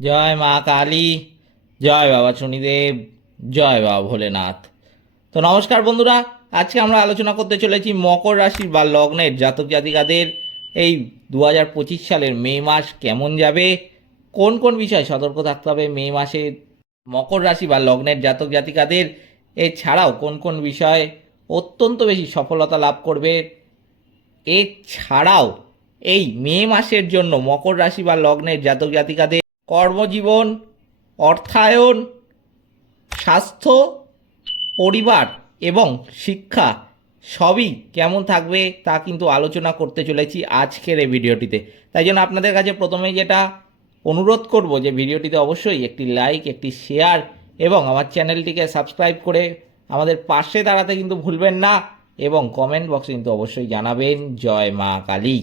জয় মা কালী, জয় বাবা শনিদেব, জয় বাবা ভোলেনাথ। তো নমস্কার বন্ধুরা, আজকে আমরা আলোচনা করতে চলেছি মকর রাশির বা লগ্নের জাতক জাতিকাদের এই দু হাজার পঁচিশ সালের মে মাস কেমন যাবে, কোন কোন বিষয় সতর্ক থাকতে হবে মে মাসে মকর রাশি বা লগ্নের জাতক জাতিকাদের, এছাড়াও কোন কোন বিষয় অত্যন্ত বেশি সফলতা লাভ করবে, এছাড়াও এই মে মাসের জন্য মকর রাশি বা লগ্নের জাতক জাতিকাদের কর্মজীবন, অর্থায়ন, স্বাস্থ্য, পরিবার এবং শিক্ষা সবই কেমন থাকবে তা কিন্তু আলোচনা করতে চলেছি আজকের এই ভিডিওটিতে। তাই জন্য আপনাদের কাছে প্রথমে যেটা অনুরোধ করব যে ভিডিওটিতে অবশ্যই একটি লাইক, একটি শেয়ার এবং আমার চ্যানেলটিকে সাবস্ক্রাইব করে আমাদের পাশে দাঁড়াতে কিন্তু ভুলবেন না এবং কমেন্ট বক্সে কিন্তু অবশ্যই জানাবেন। জয় মা কালী।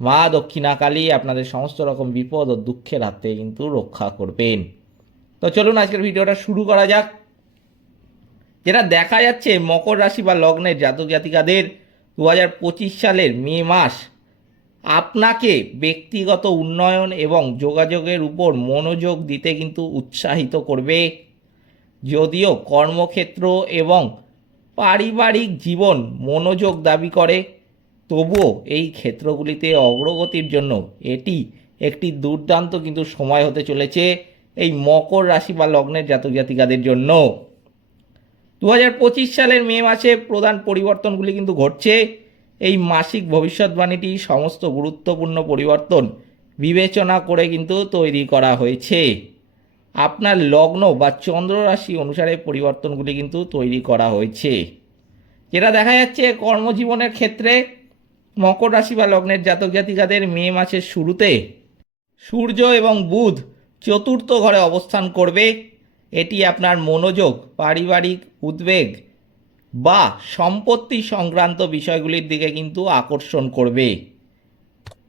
মা দক্ষিণা কালী আপনাদের সমস্ত রকম বিপদ ও দুঃখের হাত থেকে কিন্তু রক্ষা করবেন। তো চলুন আজকের ভিডিওটা শুরু করা যাক। যেটা দেখা যাচ্ছে, মকর রাশি বা লগ্নের জাতক জাতিকাদের দু হাজার পঁচিশ সালের মে মাস আপনাকে ব্যক্তিগত উন্নয়ন এবং যোগাযোগের উপর মনোযোগ দিতে কিন্তু উৎসাহিত করবে। যদিও কর্মক্ষেত্র এবং পারিবারিক জীবন মনোযোগ দাবি করে। তবুও এই ক্ষেত্রগুলিতে অগ্রগতির জন্য এটি একটি দুর্দান্ত কিন্তু সময় হতে চলেছে এই মকর রাশি বা লগ্নের জাতক জাতিকাদের জন্য। দু হাজার পঁচিশ সালের মে মাসে প্রধান পরিবর্তনগুলি কিন্তু ঘটছে। এই মাসিক ভবিষ্যৎবাণীটি সমস্ত গুরুত্বপূর্ণ পরিবর্তন বিবেচনা করে কিন্তু তৈরি করা হয়েছে। আপনার লগ্ন বা চন্দ্র রাশি অনুসারে পরিবর্তনগুলি কিন্তু তৈরি করা হয়েছে। যেটা দেখা যাচ্ছে কর্মজীবনের ক্ষেত্রে মকর রাশি বা লগ্নের জাতক জাতিকাদের মে মাসের শুরুতে সূর্য এবং বুধ চতুর্থ ঘরে অবস্থান করবে। এটি আপনার মনোযোগ, পারিবারিক উদ্বেগ বা সম্পত্তি সংক্রান্ত বিষয়গুলির দিকে কিন্তু আকর্ষণ করবে।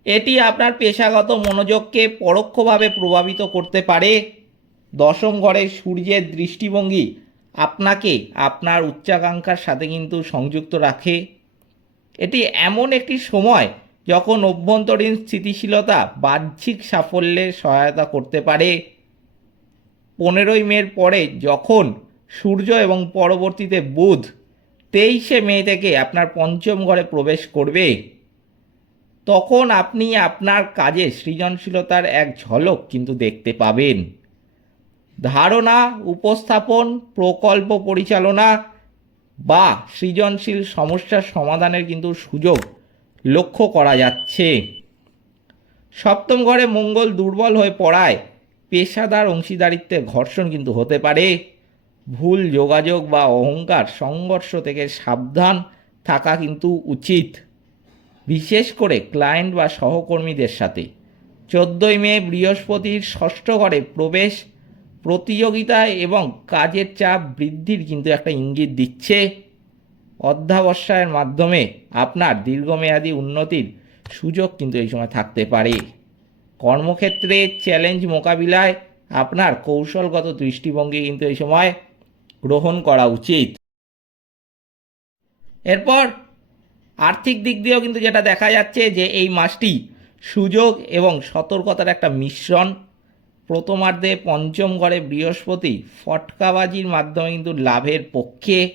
এটি আপনার পেশাগত মনোযোগকে পরোক্ষভাবে প্রভাবিত করতে পারে। দশম ঘরে সূর্যের দৃষ্টিভঙ্গি আপনাকে আপনার উচ্চাকাঙ্ক্ষার সাথে কিন্তু সংযুক্ত রাখে। এটি এমন একটি সময় যখন অভ্যন্তরীণ স্থিতিশীলতা বাহ্যিক সাফল্যে সহায়তা করতে পারে। পনেরোই মের পরে যখন সূর্য এবং পরবর্তীতে বুধ তেইশে মে থেকে আপনার পঞ্চম ঘরে প্রবেশ করবে, তখন আপনি আপনার কাজে সৃজনশীলতার এক ঝলক কিন্তু দেখতে পাবেন। ধারণা, উপস্থাপন, প্রকল্প পরিচালনা বা সৃজনশীল সমস্যার সমাধানের কিন্তু সুযোগ লক্ষ্য করা যাচ্ছে। সপ্তম ঘরে মঙ্গল দুর্বল হয়ে পড়ায় পেশাদার অংশীদারিত্বের ঘর্ষণ কিন্তু হতে পারে। ভুল যোগাযোগ বা অহংকার সংঘর্ষ থেকে সাবধান থাকা কিন্তু উচিত। বিশেষ করে ক্লায়েন্ট বা সহকর্মীদের সাথে। চোদ্দই মে বৃহস্পতির ষষ্ঠ ঘরে প্রবেশ প্রতিযোগিতা এবং কাজের চাপ বৃদ্ধির কিন্তু একটা ইঙ্গিত দিচ্ছে। অধ্যাবসায়ের মাধ্যমে আপনার দীর্ঘমেয়াদী উন্নতির সুযোগ কিন্তু এই সময় থাকতে পারে। কর্মক্ষেত্রে চ্যালেঞ্জ মোকাবিলায় আপনার কৌশলগত দৃষ্টিভঙ্গি কিন্তু এই সময় গ্রহণ করা উচিত। এরপর আর্থিক দিক দিয়েও কিন্তু যেটা দেখা যাচ্ছে যে এই মাসটি সুযোগ এবং সতর্কতার একটা মিশ্রণ প্রথমার্ধে পঞ্চম ঘরে বৃহস্পতি ফটকাবাজির মাধ্যমে কিন্তু লাভের পক্ষে।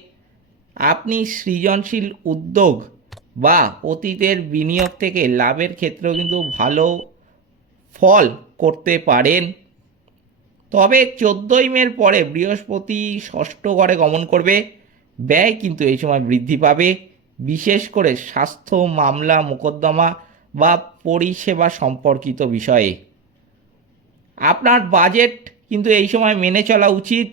আপনি সৃজনশীল উদ্যোগ বা অতীতের বিনিয়োগ থেকে লাভের ক্ষেত্রেও কিন্তু ভালো ফল করতে পারেন। তবে চোদ্দোই মের পরে বৃহস্পতি ষষ্ঠ ঘরে গমন করবে। ব্যয় কিন্তু এই সময় বৃদ্ধি পাবে। বিশেষ করে স্বাস্থ্য, মামলা, মোকদ্দমা বা পরিষেবা সম্পর্কিত বিষয়ে। আপনার বাজেট কিন্তু এই সময় মেনে চলা উচিত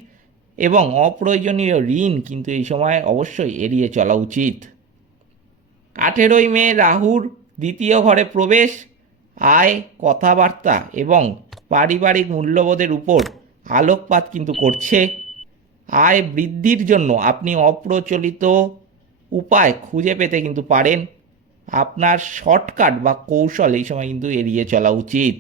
এবং অপ্রয়োজনীয় ঋণ কিন্তু এই সময় অবশ্যই এড়িয়ে চলা উচিত। আঠেরোই মে রাহুর দ্বিতীয় ঘরে প্রবেশ, আয়, কথাবার্তা এবং পারিবারিক মূল্যবোধের উপর আলোকপাত কিন্তু করছে। আয় বৃদ্ধির জন্য আপনি অপ্রচলিত উপায় খুঁজে পেতে কিন্তু পারেন। আপনার শর্টকাট বা কৌশল এই সময় কিন্তু এড়িয়ে চলা উচিত।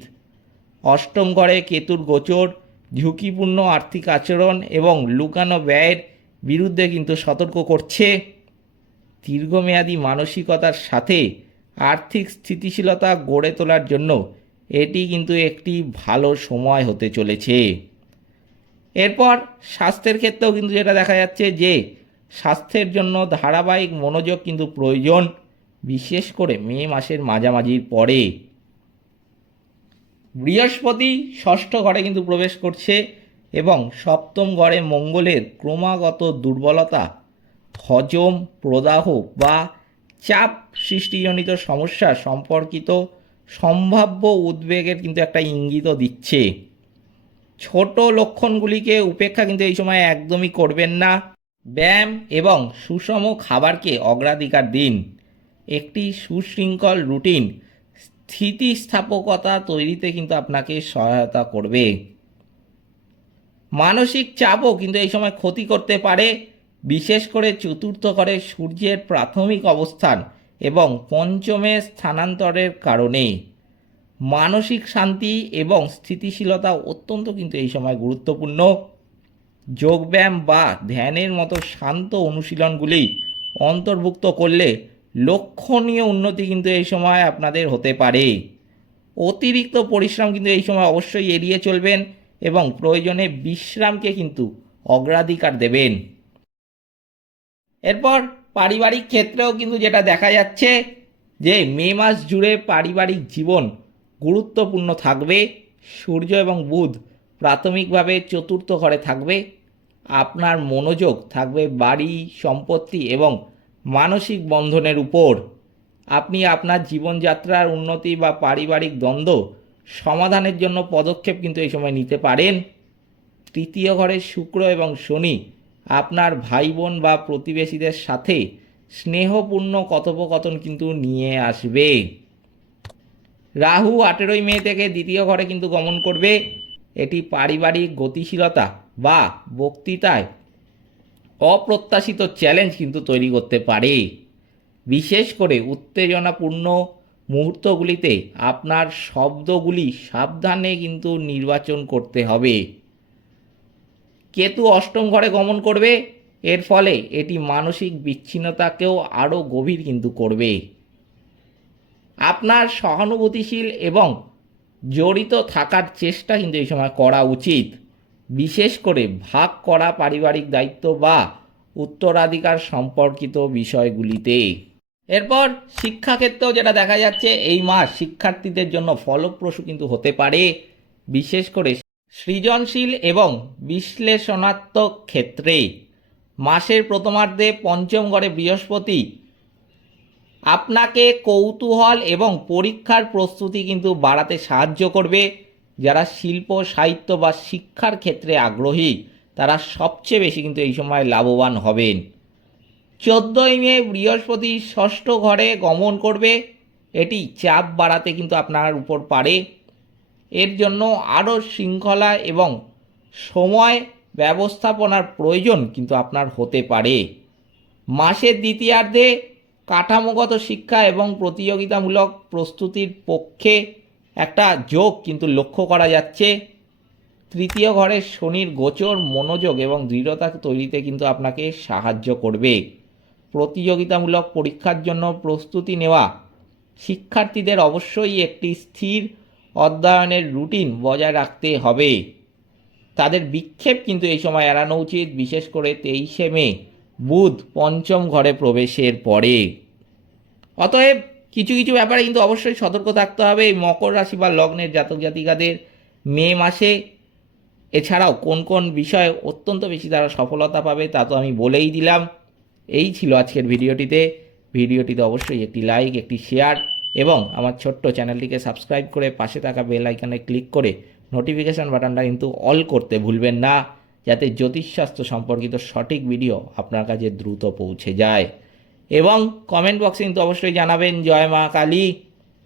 অষ্টম ঘরে কেতুর গোচর, ঝুঁকিপূর্ণ আর্থিক আচরণ এবং লুকানো ব্যয়ের বিরুদ্ধে কিন্তু সতর্ক করছে দীর্ঘমেয়াদী মানসিকতার সাথে আর্থিক স্থিতিশীলতা গড়ে তোলার জন্য এটি কিন্তু একটি ভালো সময় হতে চলেছে। এরপর স্বাস্থ্যের ক্ষেত্রেও কিন্তু যেটা দেখা যাচ্ছে যে স্বাস্থ্যের জন্য ধারাবাহিক মনোযোগ কিন্তু প্রয়োজন, বিশেষ করে মে মাসের মাঝামাঝির পরে। বৃহস্পতি ষষ্ঠ ঘরে কিন্তু প্রবেশ করছে এবং সপ্তম ঘরে মঙ্গলের ক্রমাগত দুর্বলতা, হজম প্রদাহ বা চাপ সৃষ্টিজনিত সমস্যা সম্পর্কিত সম্ভাব্য উদ্বেগের কিন্তু একটা ইঙ্গিতও দিচ্ছে। ছোট লক্ষণগুলিকে উপেক্ষা কিন্তু এই সময় একদমই করবেন না। ব্যায়াম এবং সুষম খাবারকে অগ্রাধিকার দিন। একটি সুশৃঙ্খল রুটিন স্থিতিস্থাপকতা তৈরিতে কিন্তু আপনাকে সহায়তা করবে। মানসিক চাপও কিন্তু এই সময় ক্ষতি করতে পারে, বিশেষ করে চতুর্থ ঘরে সূর্যের প্রাথমিক অবস্থান এবং পঞ্চমে স্থানান্তরের কারণে। মানসিক শান্তি এবং স্থিতিশীলতা অত্যন্ত কিন্তু এই সময় গুরুত্বপূর্ণ। যোগব্যায়াম বা ধ্যানের মতো শান্ত অনুশীলনগুলি অন্তর্ভুক্ত করলে লক্ষণীয় উন্নতি কিন্তু এই সময় আপনাদের হতে পারে। অতিরিক্ত পরিশ্রম কিন্তু এই সময় অবশ্যই এড়িয়ে চলবেন এবং প্রয়োজনে বিশ্রামকে কিন্তু অগ্রাধিকার দেবেন। এরপর পারিবারিক ক্ষেত্রেও কিন্তু যেটা দেখা যাচ্ছে যে মে মাস জুড়ে পারিবারিক জীবন গুরুত্বপূর্ণ থাকবে। সূর্য এবং বুধ প্রাথমিকভাবে চতুর্থ ঘরে থাকবে। আপনার মনোযোগ থাকবে বাড়ি, সম্পত্তি এবং মানসিক বন্ধনের উপর। আপনি আপনার জীবনযাত্রার উন্নতি বা পারিবারিক দ্বন্দ্ব সমাধানের জন্য পদক্ষেপ কিন্তু এই সময় নিতে পারেন। তৃতীয় ঘরে শুক্র এবং শনি আপনার ভাই বোন বা প্রতিবেশীদের সাথে স্নেহপূর্ণ কথোপকথন কিন্তু নিয়ে আসবে। রাহু আঠেরোই মে থেকে দ্বিতীয় ঘরে কিন্তু গমন করবে। এটি পারিবারিক গতিশীলতা বা বক্তৃতায় অপ্রত্যাশিত চ্যালেঞ্জ কিন্তু তৈরি করতে পারে। বিশেষ করে উত্তেজনাপূর্ণ মুহূর্তগুলিতে আপনার শব্দগুলি সাবধানে কিন্তু নির্বাচন করতে হবে। কেতু অষ্টম ঘরে গমন করবে, এর ফলে এটি মানসিক বিচ্ছিন্নতাকেও আরও গভীর কিন্তু করবে। আপনার সহানুভূতিশীল এবং জড়িত থাকার চেষ্টা কিন্তু এই সময় করা উচিত। বিশেষ করে ভাগ করা পারিবারিক দায়িত্ব বা উত্তরাধিকার সম্পর্কিত বিষয়গুলিতে। এরপর শিক্ষাক্ষেত্রেও যেটা দেখা যাচ্ছে, এই মাস শিক্ষার্থীদের জন্য ফলপ্রসূ কিন্তু হতে পারে। বিশেষ করে সৃজনশীল এবং বিশ্লেষণাত্মক ক্ষেত্রে। মাসের প্রথমার্ধে পঞ্চম ঘরে বৃহস্পতি। আপনাকে কৌতূহল এবং পরীক্ষার প্রস্তুতি কিন্তু বাড়াতে সাহায্য করবে। যারা শিল্প, সাহিত্য বা শিক্ষার ক্ষেত্রে আগ্রহী, তারা সবচেয়ে বেশি কিন্তু এই সময় লাভবান হবেন। চোদ্দই মে বৃহস্পতি ষষ্ঠ ঘরে গমন করবে। এটি চাপ বাড়াতে কিন্তু আপনার উপর পারে। এর জন্য আরও শৃঙ্খলা এবং সময় ব্যবস্থাপনার প্রয়োজন কিন্তু আপনার হতে পারে। মাসের দ্বিতীয়ার্ধে কাঠামোগত শিক্ষা এবং প্রতিযোগিতামূলক প্রস্তুতির পক্ষে একটা যোগ কিন্তু লক্ষ্য করা যাচ্ছে। তৃতীয় ঘরে শনির গোচর, মনোযোগ এবং দৃঢ়তা তৈরিতে কিন্তু আপনাকে সাহায্য করবে। প্রতিযোগিতামূলক পরীক্ষার জন্য প্রস্তুতি নেওয়া। শিক্ষার্থীদের অবশ্যই একটি স্থির অধ্যয়নের রুটিন বজায় রাখতে হবে। তাদের বিক্ষেপ কিন্তু এই সময় এড়ানো উচিত, বিশেষ করে তেইশে মে, বুধ পঞ্চম ঘরে প্রবেশের পরে। অতএব কিছু কিছু ব্যাপারে কিন্তু অবশ্যই সতর্ক থাকতে হবে। এই মকর রাশি বা লগ্নের জাতক জাতিকাদের মে মাসে এছাড়াও কোন কোন বিষয়ে অত্যন্ত বেশি তারা সফলতা পাবে তা তো আমি বলেই দিলাম। এই ছিল আজকের ভিডিওটিতে। ভিডিওটিতে অবশ্যই একটি লাইক একটি শেয়ার এবং আমার ছোট্ট চ্যানেলটিকে সাবস্ক্রাইব করে পাশে থাকা বেল আইকনে ক্লিক করে নোটিফিকেশান বাটনটা কিন্তু অল করতে ভুলবেন না, যাতে জ্যোতিষশাস্ত্র সম্পর্কিত সঠিক ভিডিও আপনার কাছে দ্রুত পৌঁছে যায়। এবং কমেন্ট বক্সে কিন্তু অবশ্যই জানাবেন, জয় মা কালী।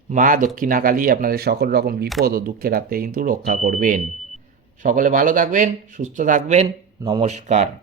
মা দক্ষিণা কালী আপনাদের সকল রকম বিপদ ও দুঃখের হাতে কিন্তু রক্ষা করবেন। সকলে ভালো থাকবেন, সুস্থ থাকবেন। নমস্কার।